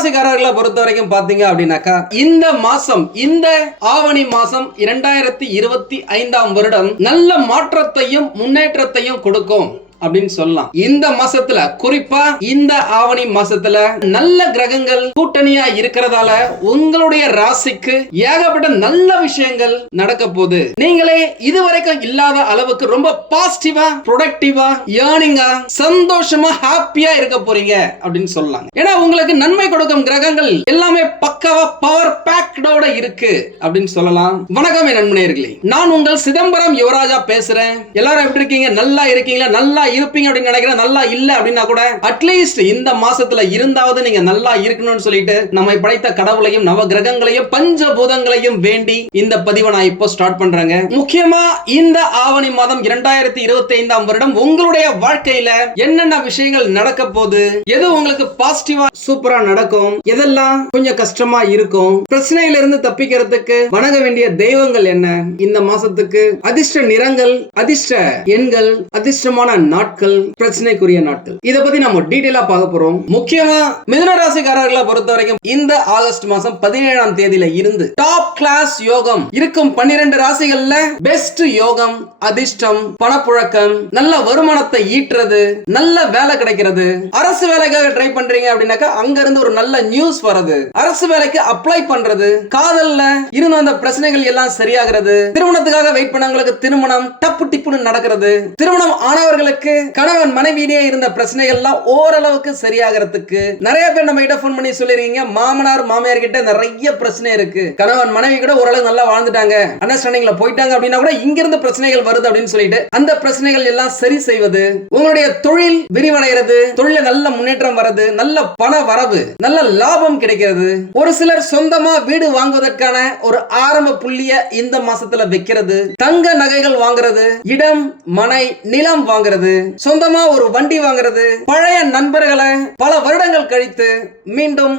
ராசிக்காரர்களை பொறுத்த வரைக்கும் பாத்தீங்க அப்படின்னாக்கா இந்த மாசம் இந்த ஆவணி மாசம் இரண்டாயிரத்தி இருபத்தி ஐந்தாம் வருடம் நல்ல மாற்றத்தையும் முன்னேற்றத்தையும் கொடுக்கும். அப்படின்னு சொல்லலாம். இந்த மாசத்துல குறிப்பா இந்த ஆவணி மாசத்துல நல்ல கிரகங்கள் கூட்டணியா இருக்கிறதால உங்களுடைய ராசிக்கு ஏகப்பட்ட நல்ல விஷயங்கள் நடக்க போகுது. நீங்களே இதுவரைக்கும் இல்லாத அளவுக்கு ரொம்ப பாசிட்டிவா ப்ரொடக்டிவா ஏர்னிங்கா சந்தோஷமா ஹாப்பியா இருக்க போறீங்க அப்படின்னு சொல்லலாம். ஏன்னா உங்களுக்கு நன்மை கொடுக்கும் கிரகங்கள் எல்லாமே பக்காவா பவர் பேக்டோட இருக்கு அப்படின்னு சொல்லலாம். வணக்கம் என் நான் உங்கள் சிதம்பரம் யுவராஜா பேசுறேன். எல்லாரும் எப்படி இருக்கீங்க? நல்லா இருக்கீங்களா? நல்லா இருப்பீங்க அப்படின்னு நினைக்கிறேன். நல்லா இல்ல அப்படின்னா கூட அட்லீஸ்ட் இந்த மாசத்துல இருந்தாவது நீங்க நல்லா இருக்கணும்னு சொல்லிட்டு நம்மை படைத்த கடவுளையும் நவ கிரகங்களையும் பஞ்சபூதங்களையும் வேண்டி இந்த பதிவை நான் இப்போ ஸ்டார்ட் பண்றேங்க. முக்கியமா இந்த ஆவணி மாதம் இரண்டாயிரத்தி இருபத்தி ஐந்தாம் வருடம் உங்களுடைய வாழ்க்கையில என்னென்ன விஷயங்கள் நடக்க போகுது? எது உங்களுக்கு பாசிட்டிவா சூப்பரா நடக்கும்? எதெல்லாம் கொஞ்சம் கஷ்டமா இருக்கும்? பிரச்சனையில இருந்து தப்பிக்கிறதுக்கு வணங்க வேண்டிய தெய்வங்கள் என்ன? இந்த மாசத்துக்கு அதிர்ஷ்ட நிறங்கள் அதிர்ஷ்ட எண்கள் அதிர்ஷ்டமான நாட்கள் பிரச்சனைக்குரிய நாட்கள். இத பத்தி நம்ம டீடைலா பார்க்க போறோம். முக்கியமா மிதுன ராசிக்காரர்களை பொறுத்த வரைக்கும் இந்த ஆகஸ்ட் மாசம் பதினேழாம் தேதியில இருந்து டாப் கிளாஸ் யோகம் இருக்கும் பன்னிரண்டு ராசிகள்ல பெஸ்ட் யோகம் அதிர்ஷ்டம் பணப்புழக்கம் நல்ல வருமானத்தை ஈட்டுறது நல்ல வேலை கிடைக்கிறது. அரசு வேலைக்காக ட்ரை பண்றீங்க அப்படின்னாக்கா அங்க இருந்து ஒரு நல்ல நியூஸ் வருது அரசு வேலைக்கு அப்ளை பண்றது. காதல்ல இருந்த அந்த பிரச்சனைகள் எல்லாம் சரியாகிறது. திருமணத்துக்காக வெயிட் பண்ணவங்களுக்கு திருமணம் டப்பு டிப்புன்னு நடக்கிறது. திருமணம் ஆனவர்களுக்கு கணவன் மனைவியிலேயே இருந்த பிரச்சனைகள் எல்லாம் ஓரளவுக்கு சரியாகிறதுக்கு நிறைய பேர் நம்ம கிட்ட ஃபோன் பண்ணி சொல்லிருக்கீங்க. மாமனார் மாமியார் கிட்ட நிறைய பிரச்சனை இருக்கு. கணவன் மனைவி கூட ஓரளவு நல்லா வாழ்ந்துட்டாங்க. அண்டர்ஸ்டாண்டிங்ல போயிட்டாங்க அப்படின்னா கூட இங்கிருந்து பிரச்சனைகள் வருது அப்படின்னு சொல்லிட்டு அந்த பிரச்சனைகள் எல்லாம் சரி செய்வது உங்களுடைய தொழில் விரிவடைகிறது தொழில நல்ல முன்னேற்றம் வர்றது நல்ல பண வரவு நல்ல லாபம் கிடைக்கிறது. ஒரு சிலர் சொந்தமா வீடு வாங்குவதற்கான ஒரு ஆரம்ப புள்ளிய இந்த மாசத்துல வைக்கிறது. தங்க நகைகள் வாங்குறது இடம் மனை நிலம் வாங்குறது. சொந்தமா ஒரு வண்டி வாங்குறது பழைய நண்பர்களை பல வருடங்கள் கழித்து மீண்டும்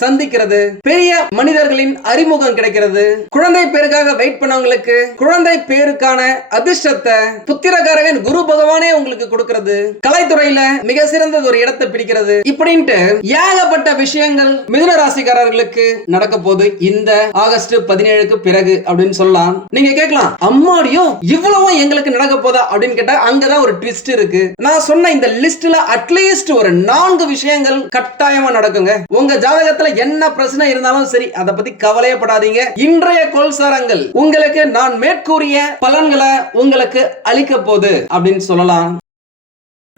சந்திக்கிறது. பெரிய மனிதர்களின் அறிமுகம் கிடைக்கிறது. குழந்தை பேருக்காக வெயிட் பண்ணவங்களுக்கு குழந்தை பேருக்கான அதிர்ஷ்டத்தை புத்திரகாரகன் குரு பகவானே உங்களுக்கு கொடுக்கிறது. கலைத்துறையில மிக சிறந்தது ஒரு இடத்தை பிடிக்கிறது. இப்படின்ட்டு ஏகப்பட்ட விஷயங்கள் மிதுன ராசிக்காரர்களுக்கு நடக்க போகுது. இந்த ஆகஸ்ட் பதினேழுக்கு பிறகு அப்படின்னு சொல்லலாம். நீங்க கேட்கலாம் அம்மாடியும் இவ்வளவும் எங்களுக்கு நடக்க போதா அப்படின்னு கேட்டா அங்கதான் ஒரு ட்விஸ்ட் இருக்கு. நான் சொன்ன இந்த லிஸ்ட்ல அட்லீஸ்ட் ஒரு நான்கு விஷயங்கள் கட்டாயமா நடக்குங்க. உங்க ஜாதகத்துல என்ன பிரச்சனை இருந்தாலும் சரி அதை பத்தி கவலையப்படாதீங்க இன்றைய கோல்சாரங்கள் உங்களுக்கு நான் மேற்கூறிய பலன்களை உங்களுக்கு அளிக்க போகுது அப்படின்னு சொல்லலாம்.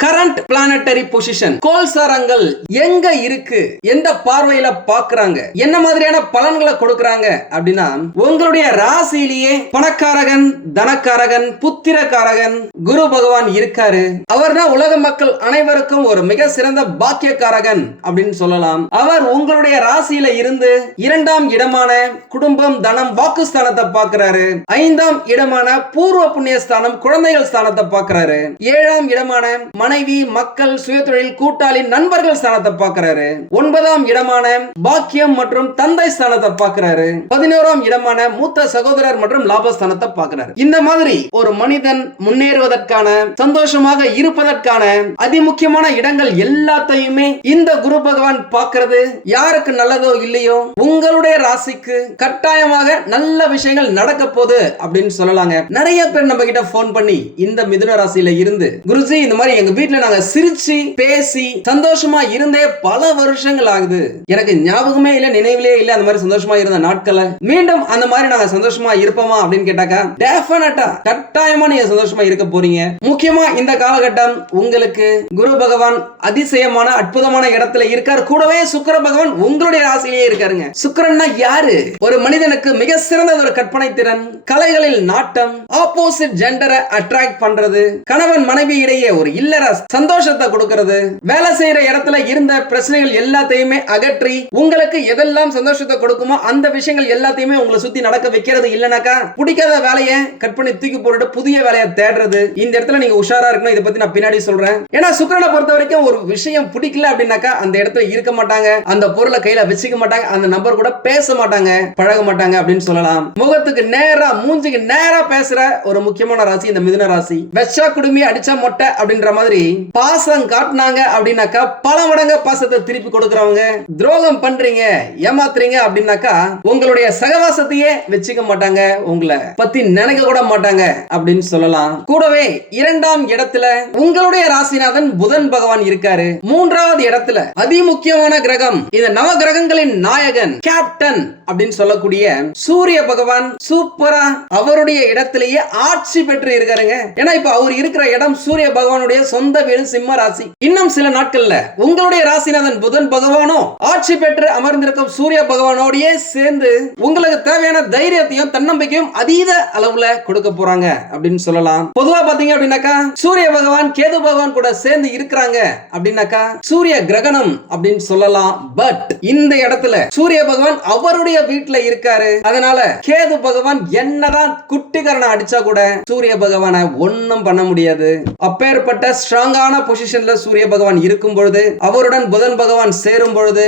கரண்ட் பிளானட்டரி பொசிஷன் கோல்சாரங்கள் எங்க இருக்கு? எந்த பார்வையில பாக்குறாங்க என்ன மாதிரியான பலன்களை கொடுக்கறாங்க? அப்படின்னா உங்களுடைய ராசியிலேயே பணக்காரகன் தனக்காரகன் புத்திரக்காரகன் குரு பகவான் இருக்காரு. அவர் தான் உலக மக்கள் அனைவருக்கும் ஒரு மிக சிறந்த பாக்கியக்காரகன் அப்படின்னு சொல்லலாம். அவர் உங்களுடைய ராசியில இருந்து இரண்டாம் இடமான குடும்பம் தனம் வாக்குஸ்தானத்தை பாக்குறாரு ஐந்தாம் இடமான பூர்வ புண்ணிய ஸ்தானம் குழந்தைகள் ஸ்தானத்தை பாக்குறாரு ஏழாம் இடமான மனைவி மக்கள் சுயதொழில் கூட்டாளி நண்பர்கள் ஸ்தானத்தை பார்க்கிறாரு. ஒன்பதாம் இடமான பாக்கியம் மற்றும் தந்தை ஸ்தானத்தை பார்க்கிறாரு. பதினோராம் இடமான மூத்த சகோதரர் மற்றும் லாபஸ்தானத்தை பார்க்கிறாரு. இந்த மாதிரி ஒரு மனிதன் முன்னேறுவதற்கான சந்தோஷமாக இருப்பதற்கான அதிமுக்கியமான இடங்கள் எல்லாத்தையுமே இந்த குரு பகவான் பார்க்கிறது. யாருக்கு நல்லதோ இல்லையோ உங்களுடைய ராசிக்கு கட்டாயமாக நல்ல விஷயங்கள் நடக்க போகுது அப்படின்னு சொல்லலாங்க. நிறைய பேர் நம்ம கிட்ட போன் பண்ணி இந்த மிதுன ராசியில இருந்து குருஜி இந்த மாதிரி எங்க வீட்டுல நாங்க சிரிச்சு பேசி சந்தோஷமா இருந்தே பல வருஷங்கள் ஆகுது. எனக்கு ஞாபகமே இல்ல நினைவிலே இல்ல அந்த மாதிரி சந்தோஷமா இருந்த நாட்களை. மீண்டும் அந்த மாதிரி நாங்க சந்தோஷமா இருப்போமா அப்படின்னு கேட்டாக்கா டெஃபினட்டா கட்டாயமா நீங்க சந்தோஷமா இருக்க போறீங்க. முக்கியமா இந்த காலகட்டம் உங்களுக்கு குரு பகவான் அதிசயமான அற்புதமான இடத்துல இருக்கார். கூடவே சுக்கர பகவான் உங்களுடைய ராசியிலேயே இருக்காருங்க. சுக்கரன்னா யாரு? ஒரு மனிதனுக்கு மிக சிறந்த ஒரு கற்பனை திறன் கலைகளில் நாட்டம் ஆப்போசிட் ஜெண்டரை அட்ராக்ட் பண்றது கணவன் மனைவி இடையே ஒரு இல்லற சந்தோஷத்தை கொடுக்கிறது. வேலை செய்யற இடத்துல இருந்த பிரச்சனைகள் எல்லாத்தையுமே அகற்றி உங்களுக்கு எதெல்லாம் சந்தோஷத்தை கொடுக்குமோ அந்த விஷயங்கள் எல்லாத்தையுமே உங்களை சுத்தி நடக்க வைக்கிறது இல்லனாக்கா பிடிக்காத வேலையை கட் பண்ணி தூக்கி போட்டுட்டு புதிய வேலையை தேடுறது. இந்த இடத்துல நீங்க உஷாரா இருக்கணும். இதை பத்தி நான் பின்னாடி சொல்றேன். ஏன்னா சுக்கரனை பொறுத்த வரைக்கும் ஒரு விஷயம் பிடிக்கல அப்படின்னாக்கா அந்த இடத்துல இருக்க மாட்டாங்க. அந்த பொருளை கையில வச்சுக்க மாட்டாங்க. அந்த நம்பர் கூட பேச மாட்டாங்க. பழக மாட்டாங்க அப்படின்னு சொல்லலாம். முகத்துக்கு நேரா மூஞ்சிக்கு நேரா பேசுற ஒரு முக்கியமான ராசி இந்த மிதுன ராசி. வெச்சா குடுமி அடிச்சா மொட்டை அப்படின்ற மாதிரி மாதிரி பாசம் காட்டினாங்க அப்படின்னாக்கா பல மடங்கு பாசத்தை திருப்பி கொடுக்கறவங்க. துரோகம் பண்றீங்க ஏமாத்துறீங்க அப்படின்னாக்கா உங்களுடைய சகவாசத்தையே வச்சுக்க மாட்டாங்க உங்களை பத்தி நினைக்க கூட மாட்டாங்க அப்படின்னு சொல்லலாம். கூடவே இரண்டாம் இடத்துல உங்களுடைய ராசிநாதன் புதன் பகவான் இருக்காரு. மூன்றாவது இடத்துல அதிமுக்கியமான கிரகம் இந்த நவ கிரகங்களின் நாயகன் கேப்டன் அப்படின்னு சொல்லக்கூடிய சூரிய பகவான். சூப்பரா அவருடைய இடத்திலேயே ஆட்சி பெற்று இருக்காருங்க. ஏன்னா இப்ப அவர் இருக்கிற இடம் சூரிய பகவானுடைய சொந்த வீடு சிம்ம ராசி. இன்னும் சில நாட்கள்ல உங்களுடைய ராசிநாதன் புதன் பகவானும் ஆட்சி பெற்று அமர்ந்திருக்கும் சூரிய பகவானோடையே சேர்ந்து உங்களுக்கு தேவையான தைரியத்தையும் தன்னம்பிக்கையும் அதீத அளவுல கொடுக்க போறாங்க அப்படின்னு சொல்லலாம். பொதுவா பாத்தீங்க அப்படின்னாக்கா சூரிய பகவான் கேது பகவான் கூட சேர்ந்து இருக்கிறாங்க அப்படின்னாக்கா சூரிய கிரகணம் அப்படின்னு சொல்லலாம். பட் இந்த இடத்துல சூரிய பகவான் அவருடைய வீட்டுல இருக்காரு. அதனால கேது பகவான் என்னதான் குட்டிகரணம் அடிச்சா கூட சூரிய பகவான ஒண்ணும் பண்ண முடியாது. அப்பேற்பட்ட ஸ்ட்ராங்கான பொசிஷன்ல சூரிய பகவான் இருக்கும் பொழுது அவருடன் புதன் பகவான் சேரும் பொழுது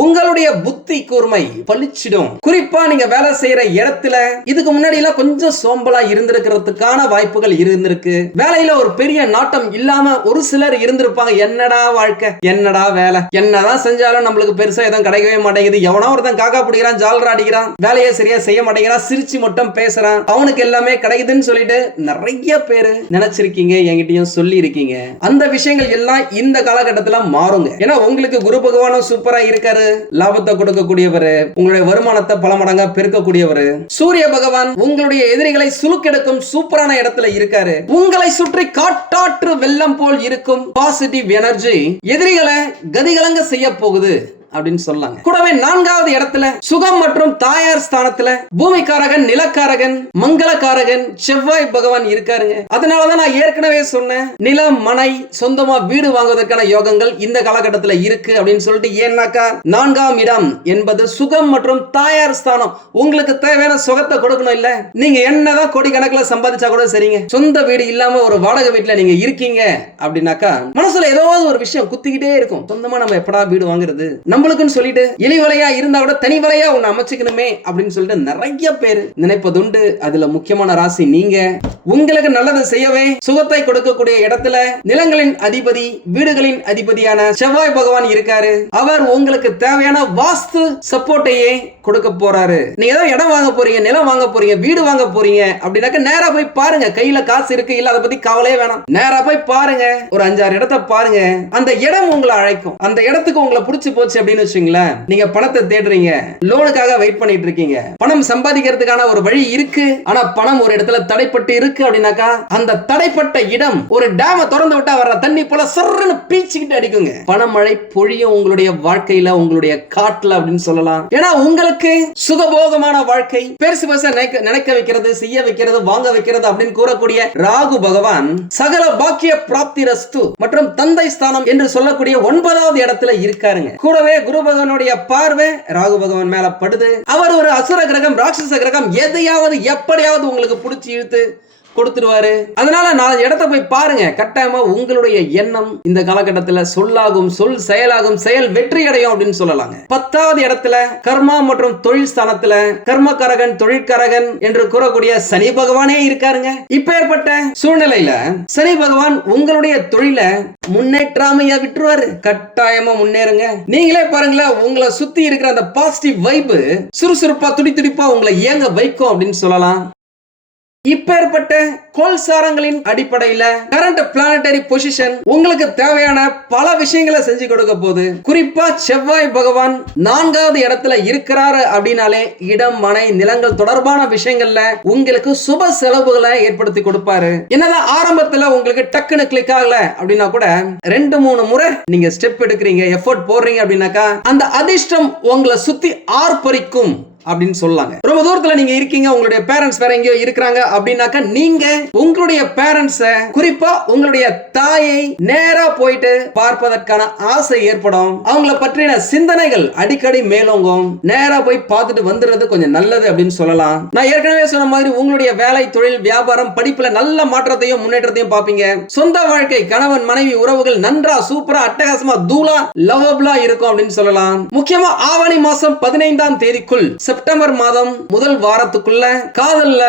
உங்களுடைய புத்தி கூர்மை பளிச்சிடும். குறிப்பா நீங்க வேலை செய்யற இடத்துல இதுக்கு முன்னாடி எல்லாம் கொஞ்சம் சோம்பலா இருந்திருக்கிறதுக்கான வாய்ப்புகள் இருந்திருக்கு. வேலையில ஒரு பெரிய நாட்டம் இல்லாம ஒரு சிலர் இருந்திருப்பாங்க. என்னடா வாழ்க்கை? என்னடா வேலை? என்னதான் செஞ்சாலும் நம்மளுக்கு பெருசா எதுவும் கிடைக்கவே மாட்டேங்குது. எவனோ ஒருத்தன் காக்கா பிடிக்கிறான் ஜாலரா அடிக்கிறான் வேலையை சரியா செய்ய மாட்டேங்கிறான் சிரிச்சு மட்டும் பேசுறான். அவனுக்கு எல்லாமே கிடைக்குதுன்னு சொல்லிட்டு நிறைய பேரு நினைச்சிருக்கீங்க என்கிட்டயும் சொல்லி இருக்கீங்க அந்த விஷயங்கள் எல்லாம் இந்த காலகட்டத்துல மாறுங்க. ஏன்னா உங்களுக்கு குரு பகவானும் சூப்பரா இருக்காரு. லாபத்தை கொடுக்கக்கூடியவர் உங்களுடைய வருமானத்தை பல மடங்கா பெருக்கக்கூடியவர். சூரிய பகவான் உங்களுடைய எதிரிகளை சுலுக்கெடுக்கும் சூப்பரான இடத்துல இருக்காரு. உங்களை சுற்றி காட்டாற்று வெள்ளம் போல் இருக்கும் பாசிட்டிவ் எனர்ஜி எதிரிகளை கதிகலங்க செய்ய போகுது. அப்படின்னு சொல்லாங்க. கூடவே நான்காவது இடத்துல சுகம் மற்றும் தாயார் ஸ்தானத்துல பூமிக்காரகன் நிலக்காரகன் மங்களக்காரகன் செவ்வாய் பகவான் இருக்காருங்க. அதனாலதான் நான் ஏற்கனவே சொன்னேன் நிலம் மனை சொந்தமா வீடு வாங்குவதற்கான யோகங்கள் இந்த காலகட்டத்துல இருக்கு அப்படின்னு சொல்லிட்டு ஏன்னாக்கா நான்காம் இடம் என்பது சுகம் மற்றும் தாயார் ஸ்தானம். உங்களுக்கு தேவையான சுகத்தை கொடுக்கணும் இல்ல? நீங்க என்னதான் கோடி சம்பாதிச்சா கூட சரிங்க. சொந்த வீடு இல்லாம ஒரு வாடகை வீட்டுல நீங்க இருக்கீங்க அப்படின்னாக்கா மனசுல ஏதாவது ஒரு விஷயம் குத்திக்கிட்டே இருக்கும். சொந்தமா நம்ம எப்படா வீடு வாங்குறது? நம்மளுக்குன்னு சொல்லிட்டு இலி வலையா இருந்தா கூட தனி வலையா அமைச்சுக்கணுமே அப்படின்னு சொல்லிட்டு நிறைய பேர் நினைப்பதுண்டு. அதுல முக்கியமான ராசி நீங்க. உங்களுக்கு நல்லது செய்யவே சுகத்தை கொடுக்கக்கூடிய இடத்துல நிலங்களின் அதிபதி வீடுகளின் அதிபதியான செவ்வாய் பகவான் இருக்காரு. அவர் உங்களுக்கு தேவையான வாஸ்து சப்போர்ட்டையே கொடுக்க போறாரு. நீங்க ஏதோ இடம் வாங்க போறீங்க நிலம் வாங்க போறீங்க வீடு வாங்க போறீங்க அப்படின்னாக்க நேரா போய் பாருங்க. கையில காசு இருக்கு இல்ல அதை பத்தி கவலையே வேணாம். நேரா போய் பாருங்க. ஒரு அஞ்சாறு இடத்த பாருங்க. அந்த இடம் உங்களை அழைக்கும். அந்த இடத்துக்கு உங்களை பிடிச்சி போச்சு அப்படின்னு வச்சுங்களேன் நீங்க பணத்தை தேடுறீங்க. லோனுக்காக வெயிட் பண்ணிட்டு இருக்கீங்க. பணம் சம்பாதிக்கிறதுக்கான ஒரு வழி இருக்கு. ஆனா பணம் ஒரு இடத்துல தடைப்பட்டு இருக்கு அப்படின்னாக்கா அந்த தடைப்பட்ட இடம் ஒரு டேம திறந்து விட்டா வர்ற தண்ணி போல சர்ன்னு பீச்சுக்கிட்டு அடிக்குங்க. பணமழை பொழியும் உங்களுடைய வாழ்க்கையில உங்களுடைய காட்டுல அப்படின்னு சொல்லலாம். ஏன்னா உங்களுக்கு சுகபோகமான வாழ்க்கை பெருசு பெருசா நினைக்க நினைக்க வைக்கிறது செய்ய வைக்கிறது வாங்க வைக்கிறது அப்படின்னு கூறக்கூடிய ராகு பகவான் சகல பாக்கிய பிராப்தி ரஸ்து மற்றும் தந்தை ஸ்தானம் என்று சொல்லக்கூடிய ஒன்பதாவது இடத்துல இருக்காருங்க. கூடவே குரு பகவானுடைய பார்வை ராகு பகவான் மேல படுது. அவர் ஒரு அசுர கிரகம் ராட்சச கிரகம் எதையாவது எப்படியாவது உங்களுக்கு பிடிச்சி இழுத்து கொடுத்துருவாரு. அதனால நான் இடத்த போய் பாருங்க. கட்டாயமா உங்களுடைய எண்ணம் இந்த காலகட்டத்துல சொல்லாகும் சொல் செயலாகும் செயல் வெற்றி அடையும் அப்படின்னு சொல்லலாங்க. பத்தாவது இடத்துல கர்மா மற்றும் தொழில் ஸ்தானத்துல கர்மக்காரகன் தொழிற்காரகன் என்று கூறக்கூடிய சனி பகவானே இருக்காருங்க. இப்ப ஏற்பட்ட சூழ்நிலையில சனி பகவான் உங்களுடைய தொழிலை முன்னேற்றாமையா விட்டுருவாரு. கட்டாயமா முன்னேறுங்க. நீங்களே பாருங்களேன் உங்களை சுத்தி இருக்கிற அந்த பாசிட்டிவ் வைப்பு சுறுசுறுப்பா துடி துடிப்பா உங்களை இயங்க வைக்கும் அப்படின்னு சொல்லலாம். இப்பேற்பட்ட கோல்சாரங்களின் அடிப்படையில கரண்ட் பிளானட்டரி பொசிஷன் உங்களுக்கு தேவையான பல விஷயங்களை செஞ்சு கொடுக்க போது குறிப்பா செவ்வாய் பகவான் நான்காவது இடத்துல இருக்கிறாரு அப்படின்னாலே இடம் மனை நிலங்கள் தொடர்பான விஷயங்கள்ல உங்களுக்கு சுப செலவுகளை ஏற்படுத்தி கொடுப்பாரு. என்னதான் ஆரம்பத்துல உங்களுக்கு டக்குன்னு கிளிக் ஆகல அப்படின்னா கூட ரெண்டு மூணு முறை நீங்க ஸ்டெப் எடுக்கிறீங்க எஃபோர்ட் போடுறீங்க அப்படின்னாக்கா அந்த அதிர்ஷ்டம் உங்களை சுத்தி ஆர்ப்பரிக்கும். அப்படின்னு சொல்லாங்க. ரொம்ப தூரத்துல நீங்க இருக்கீங்க உங்களுடைய பேரண்ட்ஸ் வேற எங்கேயோ இருக்கிறாங்க அப்படின்னாக்கா நீங்க உங்களுடைய பேரண்ட்ஸ குறிப்பா உங்களுடைய தாயை நேரா போயிட்டு பார்ப்பதற்கான ஆசை ஏற்படும். அவங்கள பற்றின சிந்தனைகள் அடிக்கடி மேலோங்கும். நேரா போய் பார்த்துட்டு வந்துடுறது கொஞ்சம் நல்லது அப்படின்னு சொல்லலாம். நான் ஏற்கனவே சொன்ன மாதிரி உங்களுடைய வேலை தொழில் வியாபாரம் படிப்புல நல்ல மாற்றத்தையும் முன்னேற்றத்தையும் பார்ப்பீங்க. சொந்த வாழ்க்கை கணவன் மனைவி உறவுகள் நன்றா சூப்பரா அட்டகாசமா தூளா லவபிளா இருக்கும் அப்படின்னு சொல்லலாம். முக்கியமா ஆவணி மாசம் பதினைந்தாம் தேதிக்குள் செப்டம்பர் மாதம் முதல் வாரத்துக்குள்ள காதல்ல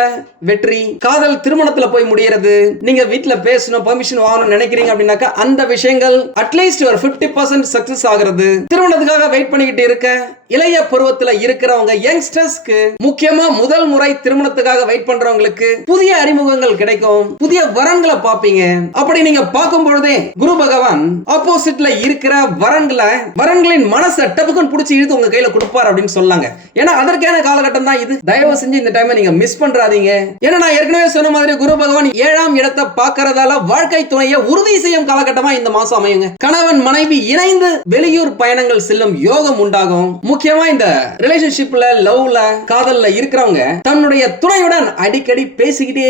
வெற்றி காதல் திருமணத்துல போய் முடியறது. நீங்க வீட்டுல பேசணும் பெர்மிஷன் வாங்கணும்னு நினைக்கிறீங்க அப்படின்னாக்கா அந்த விஷயங்கள் அட்லீஸ்ட் ஒரு 50% பர்சன்ட் சக்சஸ் ஆகிறது. திருமணத்துக்காக வெயிட் பண்ணிக்கிட்டு இருக்க இளைய பருவத்துல இருக்கிறவங்க யங்ஸ்டர்ஸ்க்கு முக்கியமா முதல் முறை திருமணத்துக்காக வெயிட் பண்றவங்களுக்கு புதிய அறிமுகங்கள் கிடைக்கும். புதிய வரன்களை பார்ப்பீங்க. அப்படி நீங்க பார்க்கும் பொழுதே குரு பகவான் ஆப்போசிட்ல இருக்கிற வரன்களை வரன்களின் மனசை டப்புக்குன்னு பிடிச்சி இழுத்து உங்க கையில கொடுப்பார் அப்படின்னு சொல்லாங்க ஏன்னா அதற்கான காலகட்டம் தான் இது. தயவு செஞ்சு இந்த டைமை நீங்க மிஸ் பண்றாதீங்க. ஏன்னா நான் ஏற்கனவே சொன்ன மாதிரி குரு பகவான் ஏழாம் இடத்தை பார்க்கறதால வாழ்க்கை துணையை உறுதி செய்யும் காலகட்டமா இந்த மாசம் அமையுங்க. கணவன் மனைவி இணைந்து வெளியூர் பயணங்கள் செல்லும் யோகம் உண்டாகும். முக்கிய முக்கியமா இந்த ரிலேஷன்ஷிப்ல லவ்ல காதல்ல இருக்கிறவங்க தன்னுடைய துணையுடன் அடிக்கடி பேசிக்கிட்டே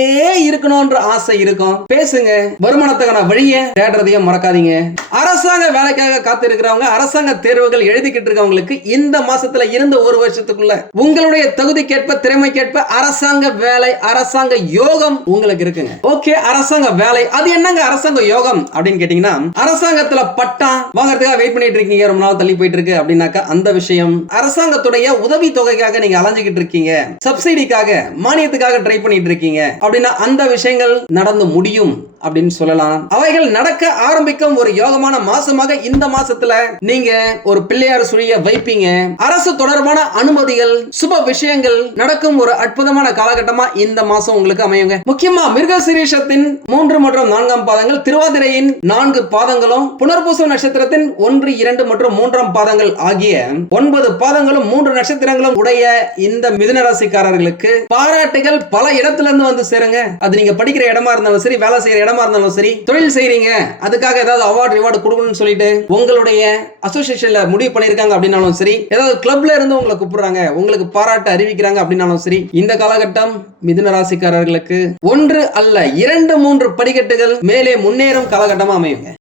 இருக்கணும்ன்ற ஆசை இருக்கும். பேசுங்க. வருமானத்துக்கான வழியை தேடுறதையும் மறக்காதீங்க. அரசாங்க வேலைக்காக காத்து இருக்கிறவங்க அரசாங்க தேர்வுகள் எழுதிக்கிட்டு இருக்கவங்களுக்கு இந்த மாசத்துல இருந்து ஒரு வருஷத்துக்குள்ள உங்களுடைய தகுதிக்கேற்ப திறமைக்கேற்ப அரசாங்க வேலை அரசாங்க யோகம் உங்களுக்கு இருக்குங்க. ஓகே அரசாங்க வேலை. அது என்னங்க அரசாங்க யோகம் அப்படின்னு கேட்டீங்கன்னா அரசாங்கத்துல பட்டா வாங்குறதுக்காக வெயிட் பண்ணிட்டு இருக்கீங்க. ரொம்ப நாள் தள்ளி போயிட்டு இருக்கு அப்படின்னாக்கா அந்த விஷயம் அரசாங்கத்துடைய உதவி தொகைக்காக நீங்க அலைஞ்சுக்கிட்டு இருக்கீங்க. சப்சிடிக்காக மானியத்துக்காக ட்ரை பண்ணிட்டு இருக்கீங்க. அப்படின்னா அந்த விஷயங்கள் நடந்து முடியும் அப்படின்னு சொல்லலாம். அவைகள் நடக்க ஆரம்பிக்கும் ஒரு யோகமான மாசமாக இந்த மாசத்துல நீங்க ஒரு பிள்ளையார் சுழிய வைப்பீங்க. அரசு தொடர்பான அனுமதிகள் சுப விஷயங்கள் நடக்கும் ஒரு அற்புதமான காலகட்டமா இந்த மாசம் உங்களுக்கு அமையுங்க. முக்கியமா மிருகசிரீஷத்தின் மூன்று மற்றும் நான்காம் பாதங்கள் திருவாதிரையின் நான்கு பாதங்களும் புனர்பூச நட்சத்திரத்தின் ஒன்று இரண்டு மற்றும் மூன்றாம் பாதங்கள் ஆகிய ஒன்பது பாதங்களும் மூன்று நட்சத்திரங்களும் உடைய இந்த மிதுன ராசிக்காரர்களுக்கு பாராட்டுகள் பல இடத்துல இருந்து வந்து சேருங்க. அது நீங்க படிக்கிற இடமா இருந்தாலும் சரி வேலை செய்யற இடமா இருந்தாலும் சரி தொழில் செய்யறீங்க அதுக்காக ஏதாவது அவார்டு ரிவார்டு கொடுக்கணும்னு சொல்லிட்டு உங்களுடைய அசோசியேஷன்ல முடிவு பண்ணிருக்காங்க அப்படின்னாலும் சரி ஏதாவது கிளப்ல இருந்து உங்களை கூப்பிடுறாங்க உங்களுக்கு பாராட்டு அறிவிக்கிறாங்க அப்படின்னாலும் சரி இந்த காலகட்டம் மிதுன ராசிக்காரர்களுக்கு ஒன்று அல்ல இரண்டு மூன்று படிக்கட்டுகள் மேலே முன்னேறும் காலகட்டமா அமையுங்க.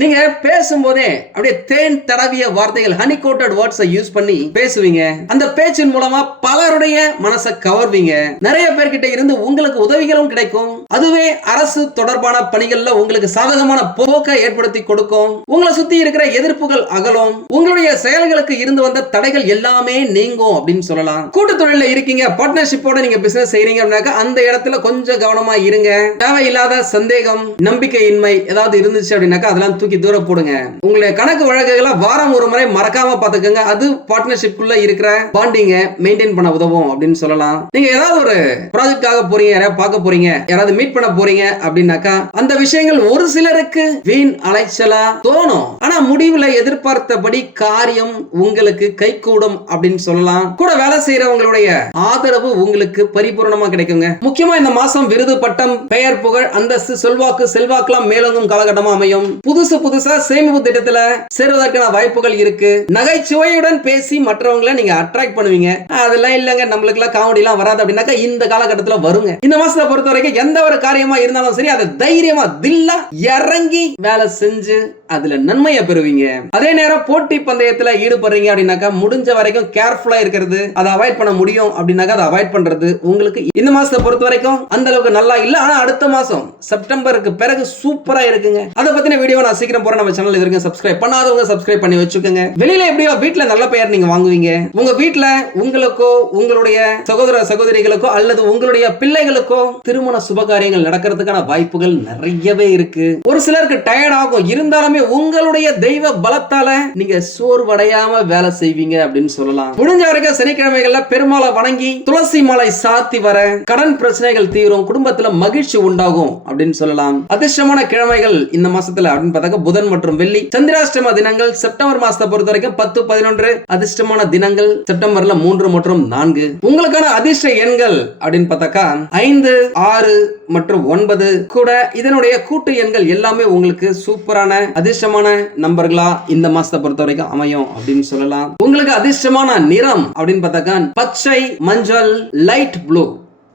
நீங்க பேசும்போதே அப்படியே தேன் தடவிய வார்த்தைகள் ஹனி கோட்டட் வேர்ட்ஸை யூஸ் பண்ணி பேசுவீங்க. அந்த பேச்சின் மூலமா பலருடைய மனசை கவர்வீங்க. நிறைய பேர்கிட்ட இருந்து உங்களுக்கு உதவிகளும் கிடைக்கும். அதுவே அரசு தொடர்பான பணிகள்ல உங்களுக்கு சாதகமான போக்கை ஏற்படுத்தி கொடுக்கும். உங்களை சுத்தி இருக்கிற எதிர்ப்புகள் அகலும். உங்களுடைய செயல்களுக்கு இருந்து வந்த தடைகள் எல்லாமே நீங்கும் அப்படின்னு சொல்லலாம். கூட்டு தொழில இருக்கீங்க பார்ட்னர்ஷிப்போட நீங்க பிசினஸ் செய்றீங்க அப்படின்னாக்கா அந்த இடத்துல கொஞ்சம் கவனமா இருங்க. தேவையில்லாத சந்தேகம் நம்பிக்கையின்மை ஏதாவது இருந்துச்சு அப்படின்னாக்கா அதெல்லாம் தூக்கி தூர போடுங்க. உங்களுடைய கணக்கு வழக்குகளை வாரம் ஒரு முறை மறக்காம பாத்துக்கோங்க அது பார்ட்னர்ஷிப்குள்ள இருக்கிற பாண்டிங்க மெயின்டைன் பண்ண உதவும் அப்படின்னு சொல்லலாம். நீங்க ஏதாவது ஒரு ப்ராஜெக்டாக போறீங்க யாராவது பார்க்க போறீங்க யாராவது மீட் பண்ண போறீங்க அப்படின்னாக்கா அந்த விஷயங்கள் ஒரு சிலருக்கு வீண் அலைச்சலா தோணும். ஆனா முடிவுல எதிர்பார்த்தபடி காரியம் உங்களுக்கு கை கூடும் அப்படின்னு சொல்லலாம். கூட வேலை செய்யறவங்களுடைய ஆதரவு உங்களுக்கு பரிபூர்ணமா கிடைக்குங்க. முக்கியமா இந்த மாசம் விருது பட்டம் பெயர் புகழ் அந்தஸ்து செல்வாக்கு செல்வாக்குலாம் மேலோங்கும் காலகட்டமா அமையும். புதுசு புதுசா சேமிப்பு திட்டத்துல சேருவதற்கான வாய்ப்புகள் இருக்கு. நகைச்சுவையுடன் பேசி மற்றவங்களை நீங்க அட்ராக்ட் பண்ணுவீங்க. அதெல்லாம் இல்லங்க நம்மளுக்கு எல்லாம் காமெடி எல்லாம் வராது அப்படின்னாக்கா இந்த காலகட்டத்துல வருங்க. இந்த மாசத்தை பொறுத்த வரைக்கும் எந்த ஒரு காரியமா இருந்தாலும் சரி அதை தைரியமா தில்லா இறங்கி வேலை செஞ்சு அதுல நன்மையை பெறுவீங்க. அதே நேரம் போட்டி பந்தயத்துல ஈடுபடுறீங்க அப்படின்னாக்கா முடிஞ்ச வரைக்கும் கேர்ஃபுல்லா இருக்கிறது அதை அவாய்ட் பண்ண முடியும் அப்படின்னாக்கா அதை அவாய்ட் பண்றது உங்களுக்கு இந்த மாசத்தை பொறுத்த வரைக்கும் அந்த அளவுக்கு நல்லா இல்ல. ஆனா அடுத்த மாசம் செப்டம்பருக்கு பிறகு சூப்பரா இருக்குங்க. அதை பத்தின வீடியோ நான் சீக்கிரம் போறேன். நம்ம சேனல் இருக்கு சப்ஸ்கிரைப் பண்ணாதவங்க சப்ஸ்கிரைப் பண்ணி வச்சுக்கோங்க. வெளியில எப்படியோ வீட்டுல நல்ல பெயர் நீங்க வாங்குவீங்க. உங்க வீட்டுல உங்களுக்கோ உங்களுடைய சகோதர சகோதரிகளுக்கோ அல்லது உங்களுடைய பிள்ளைகளுக்கோ திருமண சுபகாரியங்கள் நடக்கிறதுக்கான வாய்ப்புகள் நிறையவே இருக்கு. ஒரு சிலருக்கு டயர்ட் ஆகும். இருந்தாலுமே உங்களுடைய தெய்வ பலத்தால நீங்க சோர்வடையாம வேலை செய்வீங்க அப்படின்னு சொல்லலாம். முடிஞ்ச வரைக்கும் சனிக்கிழமைகள்ல பெருமாளை வணங்கி துளசி மாலை சாத்தி வர கடன் பிரச்சனைகள் தீரும் குடும்பத்துல மகிழ்ச்சி உண்டாகும் அப்படின்னு சொல்லலாம். அதிர்ஷ்டமான கிழமைகள் இந்த மாசத்துல அப்படின்னு பார்த்தாக்க புதன் மற்றும் வெள்ளி. சந்திராஷ்டம தினங்கள் செப்டம்பர் மாசத்தை பொறுத்த வரைக்கும் பத்து பதினொன்று. அதிர்ஷ்டமான தினங்கள் செப்டம்பர்ல மூன்று மற்றும் நான்கு. உங்களுக்கான அதிர்ஷ்ட எண்கள் அப்படின்னு பார்த்தாக்கா ஐந்து ஆறு மற்றும் ஒன்பது கூட இதனுடைய கூட்டு எண்கள் எல்லாமே உங்களுக்கு சூப்பரான அதிர்ஷ்டமான நம்பர்களா இந்த மாசத்தை பொறுத்த வரைக்கும் அமையும் அப்படின்னு சொல்லலாம். உங்களுக்கு அதிர்ஷ்டமான நிறம் அப்படின்னு பார்த்தாக்கா பச்சை மஞ்சள் லைட் ப்ளூ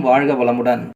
வாழ்க வளமுடன்.